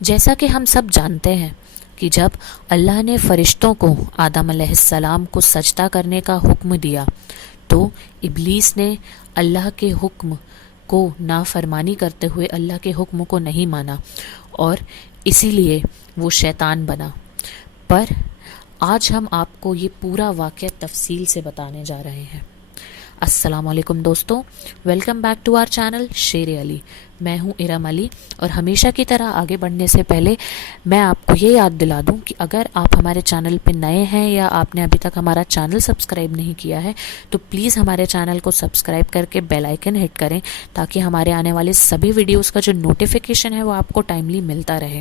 جیسا کہ ہم سب جانتے ہیں کہ جب اللہ نے فرشتوں کو آدم علیہ السلام کو سجدہ کرنے کا حکم دیا تو ابلیس نے اللہ کے حکم کو نافرمانی کرتے ہوئے اللہ کے حکم کو نہیں مانا اور اسی لیے وہ شیطان بنا۔ پر آج ہم آپ کو یہ پورا واقعہ تفصیل سے بتانے جا رہے ہیں۔ السلام علیکم دوستوں، welcome back to our channel Sher Ali. میں ہوں ارم علی اور ہمیشہ کی طرح آگے بڑھنے سے پہلے میں آپ کو یہ یاد دلا دوں کہ اگر آپ ہمارے چینل پہ نئے ہیں یا آپ نے ابھی تک ہمارا چینل سبسکرائب نہیں کیا ہے تو پلیز ہمارے چینل کو سبسکرائب کر کے بیل آئیکن ہٹ کریں تاکہ ہمارے آنے والے سبھی ویڈیوز کا جو نوٹیفیکیشن ہے وہ آپ کو ٹائملی ملتا رہے۔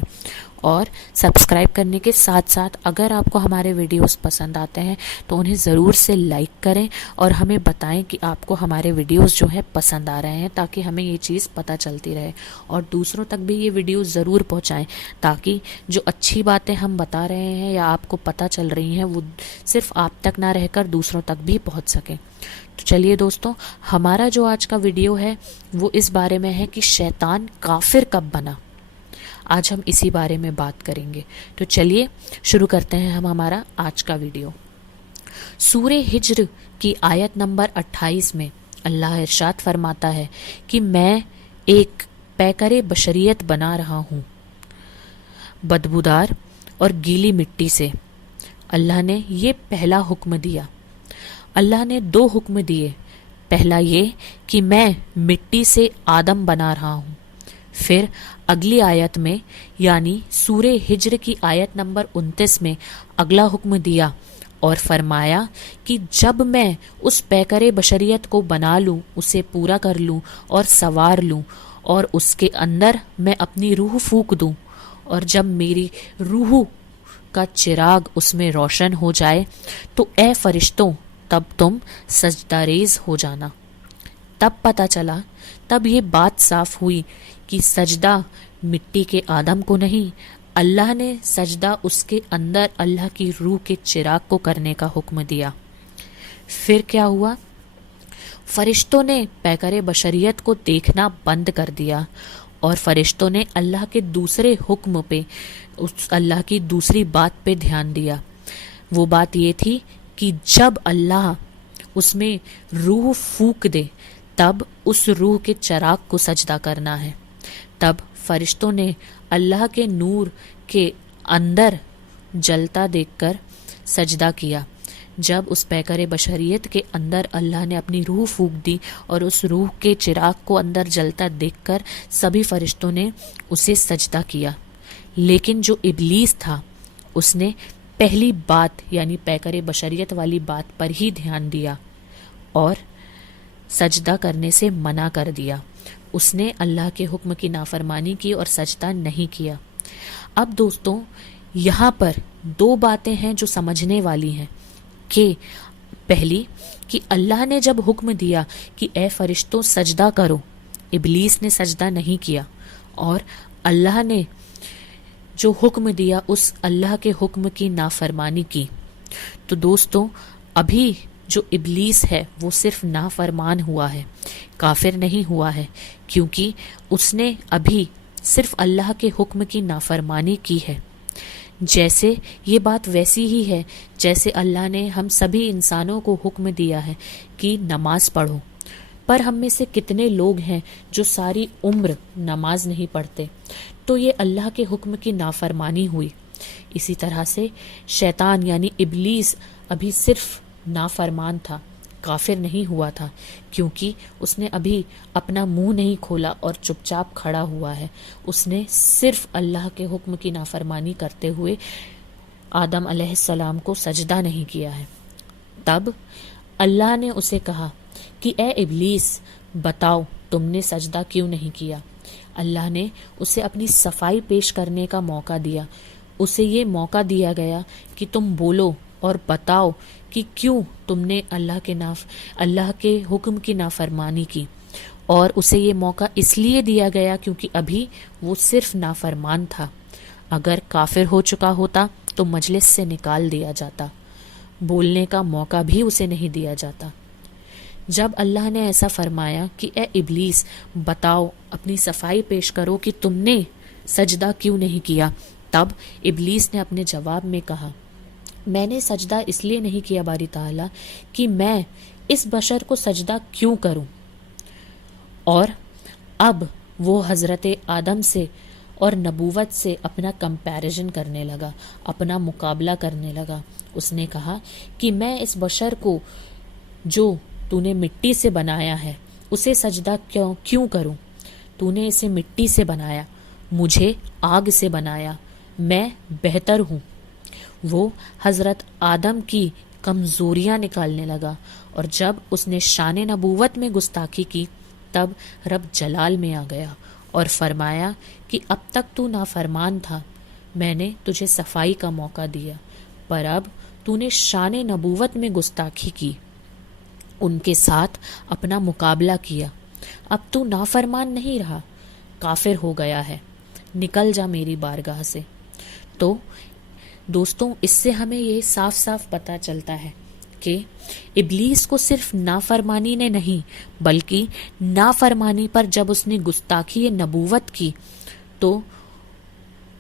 اور سبسکرائب کرنے کے ساتھ ساتھ اگر آپ کو ہمارے ویڈیوز پسند آتے ہیں تو انہیں ضرور سے لائک کریں اور ہمیں بتائیں کہ آپ کو ہمارے ویڈیوز جو ہے پسند آ رہے ہیں تاکہ ہمیں یہ چیز پتہ چلتی رہے، اور دوسروں تک بھی یہ ویڈیوز ضرور پہنچائیں تاکہ جو اچھی باتیں ہم بتا رہے ہیں یا آپ کو پتہ چل رہی ہیں وہ صرف آپ تک نہ رہ کر دوسروں تک بھی پہنچ سکیں۔ تو چلیے دوستوں، ہمارا جو آج کا ویڈیو ہے وہ اس بارے میں ہے کہ شیطان کافر کب بنا۔ آج ہم اسی بارے میں بات کریں گے، تو چلیے شروع کرتے ہیں ہم ہمارا آج کا ویڈیو۔ سورہ ہجر کی آیت نمبر 28 میں اللہ ارشاد فرماتا ہے کہ میں ایک پیکر بشریت بنا رہا ہوں بدبودار اور گیلی مٹی سے۔ اللہ نے یہ پہلا حکم دیا۔ اللہ نے دو حکم دیے، پہلا یہ کہ میں مٹی سے آدم بنا رہا ہوں، پھر اگلی آیت میں یعنی سورہ ہجر کی آیت نمبر 29 میں اگلا حکم دیا اور فرمایا کہ جب میں اس پیکر بشریت کو بنا لوں، اسے پورا کر لوں اور سنوار لوں اور اس کے اندر میں اپنی روح پھونک دوں، اور جب میری روح کا چراغ اس میں روشن ہو جائے تو اے فرشتوں تب تم سجدہ ریز ہو جانا۔ تب پتہ چلا، تب یہ بات صاف ہوئی کہ سجدہ مٹی کے آدم کو نہیں، اللہ نے سجدہ اس کے اندر اللہ کی روح کے چراغ کو کرنے کا حکم دیا۔ پھر کیا ہوا؟ فرشتوں نے پیکر بشریت کو دیکھنا بند کر دیا اور فرشتوں نے اللہ کے دوسرے حکم پہ، اللہ کی دوسری بات پہ دھیان دیا۔ وہ بات یہ تھی کہ جب اللہ اس میں روح پھونک دے تب اس روح کے چراغ کو سجدہ کرنا ہے۔ تب فرشتوں نے اللہ کے نور کے اندر جلتا دیکھ کر سجدہ کیا۔ جب اس پیکر بشریت کے اندر اللہ نے اپنی روح پھونک دی اور اس روح کے چراغ کو اندر جلتا دیکھ کر سبھی فرشتوں نے اسے سجدہ کیا، لیکن جو ابلیس تھا اس نے پہلی بات یعنی پیکر بشریت والی بات پر ہی دھیان دیا اور سجدہ کرنے سے منع کر دیا۔ اس نے اللہ کے حکم کی نافرمانی کی اور سجدہ نہیں کیا۔ اب دوستوں، یہاں پر دو باتیں ہیں جو سمجھنے والی ہیں کہ پہلی کہ اللہ نے جب حکم دیا کہ اے فرشتوں سجدہ کرو، ابلیس نے سجدہ نہیں کیا، اور اللہ نے جو حکم دیا اس اللہ کے حکم کی نافرمانی کی۔ تو دوستوں، ابھی جو ابلیس ہے وہ صرف نافرمان ہوا ہے، کافر نہیں ہوا ہے، کیونکہ اس نے ابھی صرف اللہ کے حکم کی نافرمانی کی ہے۔ جیسے یہ بات ویسی ہی ہے جیسے اللہ نے ہم سبھی انسانوں کو حکم دیا ہے کہ نماز پڑھو، پر ہم میں سے کتنے لوگ ہیں جو ساری عمر نماز نہیں پڑھتے؟ تو یہ اللہ کے حکم کی نافرمانی ہوئی۔ اسی طرح سے شیطان یعنی ابلیس ابھی صرف نافرمان تھا، کافر نہیں ہوا تھا، کیونکہ اس نے ابھی اپنا منہ نہیں کھولا اور چپ چاپ کھڑا ہوا ہے۔ اس نے صرف اللہ کے حکم کی نافرمانی کرتے ہوئے آدم علیہ السلام کو سجدہ نہیں کیا ہے۔ تب اللہ نے اسے کہا کہ اے ابلیس بتاؤ تم نے سجدہ کیوں نہیں کیا؟ اللہ نے اسے اپنی صفائی پیش کرنے کا موقع دیا۔ اسے یہ موقع دیا گیا کہ تم بولو اور بتاؤ کہ کیوں تم نے اللہ کے حکم کی نافرمانی کی، اور اسے یہ موقع اس لیے دیا گیا کیونکہ ابھی وہ صرف نافرمان تھا۔ اگر کافر ہو چکا ہوتا تو مجلس سے نکال دیا جاتا، بولنے کا موقع بھی اسے نہیں دیا جاتا۔ جب اللہ نے ایسا فرمایا کہ اے ابلیس بتاؤ، اپنی صفائی پیش کرو کہ تم نے سجدہ کیوں نہیں کیا؟ تب ابلیس نے اپنے جواب میں کہا، میں نے سجدہ اس لیے نہیں کیا باری تعالیٰ کہ میں اس بشر کو سجدہ کیوں کروں۔ اور اب وہ حضرت آدم سے اور نبوت سے اپنا کمپیریزن کرنے لگا، اپنا مقابلہ کرنے لگا۔ اس نے کہا کہ میں اس بشر کو جو تو نے مٹی سے بنایا ہے اسے سجدہ کیوں کروں؟ تو نے اسے مٹی سے بنایا، مجھے آگ سے بنایا، میں بہتر ہوں۔ وہ حضرت آدم کی کمزوریاں نکالنے لگا، اور جب اس نے شان نبوت میں گستاخی کی تب رب جلال میں آ گیا اور فرمایا کہ اب تک تو نافرمان تھا، میں نے تجھے صفائی کا موقع دیا، پر اب تو نے شان نبوت میں گستاخی کی، ان کے ساتھ اپنا مقابلہ کیا، اب تو نافرمان نہیں رہا، کافر ہو گیا ہے، نکل جا میری بارگاہ سے۔ تو دوستوں، اس سے ہمیں یہ صاف صاف پتہ چلتا ہے کہ ابلیس کو صرف نافرمانی نے نہیں بلکہ نافرمانی پر جب اس نے گستاخی نبوت کی تو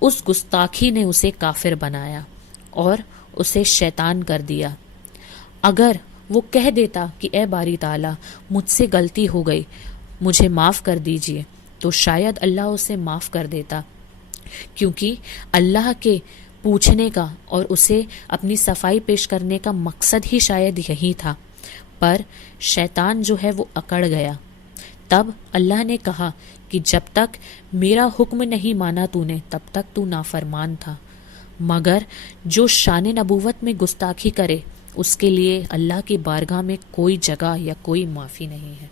اس گستاخی نے اسے کافر بنایا اور اسے شیطان کر دیا۔ اگر وہ کہہ دیتا کہ اے باری تعالیٰ مجھ سے غلطی ہو گئی، مجھے معاف کر دیجئے، تو شاید اللہ اسے معاف کر دیتا، کیونکہ اللہ کے پوچھنے کا اور اسے اپنی صفائی پیش کرنے کا مقصد ہی شاید یہی تھا، پر شیطان جو ہے وہ اکڑ گیا۔ تب اللہ نے کہا کہ جب تک میرا حکم نہیں مانا تو نے تب تک تو نافرمان تھا، مگر جو شان نبوت میں گستاخی کرے اس کے لیے اللہ کی بارگاہ میں کوئی جگہ یا کوئی معافی نہیں ہے۔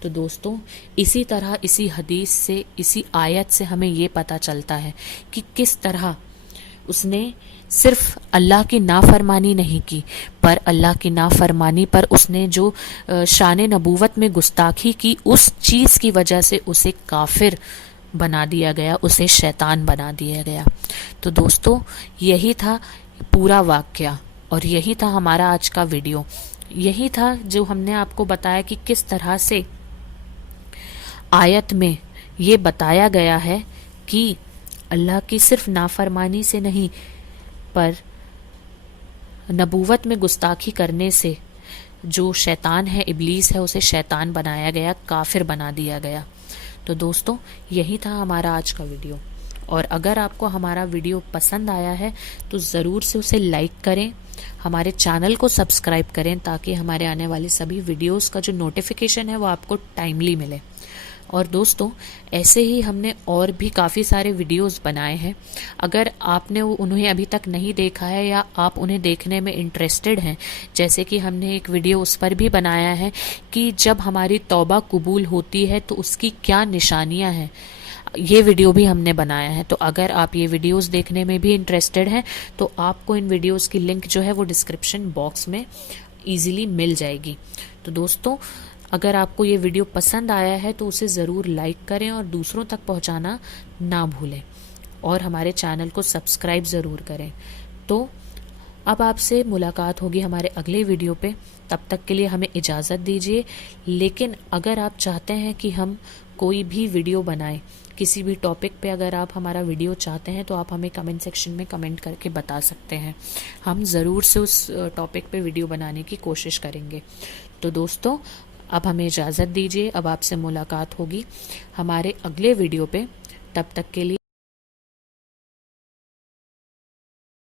تو دوستوں، اسی طرح اسی حدیث سے، اسی آیت سے ہمیں یہ پتہ چلتا ہے کہ کس طرح اس نے صرف اللہ کی نافرمانی نہیں کی، پر اللہ کی نافرمانی پر اس نے جو شان نبوت میں گستاخی کی اس چیز کی وجہ سے اسے کافر بنا دیا گیا، اسے شیطان بنا دیا گیا۔ تو دوستوں، یہی تھا پورا واقعہ اور یہی تھا ہمارا آج کا ویڈیو، یہی تھا جو ہم نے آپ کو بتایا کہ کس طرح سے آیت میں یہ بتایا گیا ہے کہ اللہ کی صرف نافرمانی سے نہیں پر نبوت میں گستاخی کرنے سے جو شیطان ہے، ابلیس ہے، اسے شیطان بنایا گیا، کافر بنا دیا گیا۔ تو دوستوں، یہی تھا ہمارا آج کا ویڈیو، اور اگر آپ کو ہمارا ویڈیو پسند آیا ہے تو ضرور سے اسے لائک کریں، ہمارے چینل کو سبسکرائب کریں تاکہ ہمارے آنے والی سبھی ویڈیوز کا جو نوٹیفیکیشن ہے وہ آپ کو ٹائملی ملے۔ اور دوستوں، ایسے ہی ہم نے اور بھی کافی سارے ویڈیوز بنائے ہیں، اگر آپ نے انہیں ابھی تک نہیں دیکھا ہے یا آپ انہیں دیکھنے میں انٹرسٹڈ ہیں، جیسے کہ ہم نے ایک ویڈیو اس پر بھی بنایا ہے کہ جب ہماری توبہ قبول ہوتی ہے تو اس کی کیا نشانیاں ہیں، یہ ویڈیو بھی ہم نے بنایا ہے۔ تو اگر آپ یہ ویڈیوز دیکھنے میں بھی انٹرسٹڈ ہیں تو آپ کو ان ویڈیوز کی لنک جو ہے وہ ڈسکرپشن باکس میں ایزیلی مل جائے گی۔ تو دوستوں، اگر آپ کو یہ ویڈیو پسند آیا ہے تو اسے ضرور لائک کریں اور دوسروں تک پہنچانا نہ بھولیں، اور ہمارے چینل کو سبسکرائب ضرور کریں۔ تو اب آپ سے ملاقات ہوگی ہمارے اگلے ویڈیو پہ، تب تک کے لیے ہمیں اجازت دیجیے۔ لیکن اگر آپ چاہتے ہیں کہ ہم کوئی بھی ویڈیو بنائیں، کسی بھی ٹاپک پہ اگر آپ ہمارا ویڈیو چاہتے ہیں تو آپ ہمیں کمنٹ سیکشن میں کمنٹ کر کے بتا سکتے ہیں، ہم ضرور سے اس ٹاپک پہ ویڈیو بنانے کی کوشش کریں گے۔ تو دوستوں، اب ہمیں اجازت دیجیے، اب آپ سے ملاقات ہوگی ہمارے اگلے ویڈیو پہ، تب تک کے لیے